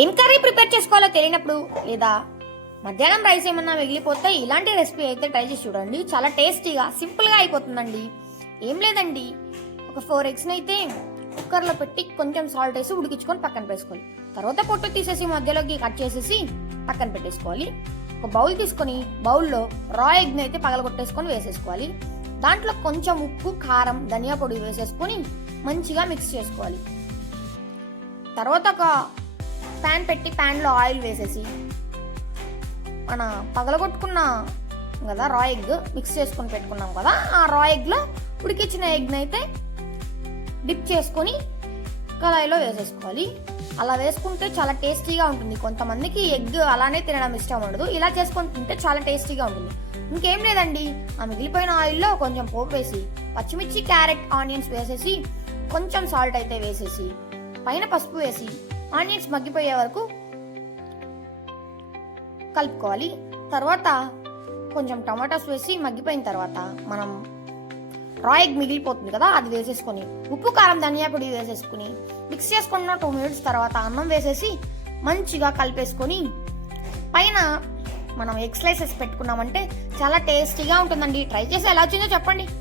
ఏం curry prepare చేసుకోవాలో తెలియనప్పుడు లేదా మధ్యాహ్నం రైస్ ఏమన్నా మిగిలిపోతే ఇలాంటి రెసిపీ అయితే ట్రై చేసి చూడండి. చాలా టేస్టీగా సింపుల్గా అయిపోతుందండి. ఏం లేదండి, ఒక 4 ఎగ్స్ని అయితే కుక్కర్లో పెట్టి కొంచెం సాల్ట్ వేసి ఉడికించుకొని పక్కన వేసుకోవాలి. తర్వాత పొట్టు తీసేసి మధ్యలోకి కట్ చేసేసి పక్కన పెట్టేసుకోవాలి. ఒక బౌల్ తీసుకొని బౌల్లో రా ఎగ్ని అయితే పగలగొట్టేసుకొని వేసేసుకోవాలి. దాంట్లో కొంచెం ఉప్పు, కారం, ధనియా పొడి వేసేసుకొని మంచిగా మిక్స్ చేసుకోవాలి. తర్వాత ఒక ప్యాన్ పెట్టి ప్యాన్లో ఆయిల్ వేసేసి మన పగలగొట్టుకున్న కదా రా ఎగ్ మిక్స్ చేసుకొని పెట్టుకున్నాం కదా, ఆ రా ఎగ్లో ఉడికించిన ఎగ్ని అయితే డిప్ చేసుకొని కళాయిలో వేసేసుకోవాలి. అలా వేసుకుంటే చాలా టేస్టీగా ఉంటుంది. కొంతమందికి ఎగ్ అలానే తినడం ఇష్టం ఉండదు, ఇలా చేసుకొని తింటే చాలా టేస్టీగా ఉంటుంది. ఇంకేం లేదండి, ఆ మిగిలిపోయిన ఆయిల్లో కొంచెం పోపు వేసి పచ్చిమిర్చి, క్యారెట్, ఆనియన్స్ వేసేసి కొంచెం సాల్ట్ అయితే వేసేసి పైన పసుపు వేసి ఆనియన్స్ మగ్గిపోయే వరకు కలుపుకోవాలి. తర్వాత కొంచెం టమాటాస్ వేసి మగ్గిపోయిన తర్వాత మనం రా ఎగ్ మిగిలిపోతుంది కదా, అది వేసేసుకొని ఉప్పు, కారం, ధనియా పొడి వేసేసుకుని మిక్స్ చేసుకున్న 2 మినిట్స్ తర్వాత అన్నం వేసేసి మంచిగా కలిపేసుకొని పైన మనం ఎగ్ స్లైసెస్ పెట్టుకున్నామంటే చాలా టేస్టీగా ఉంటుందండి. ట్రై చేసి ఎలా వచ్చిందో చెప్పండి.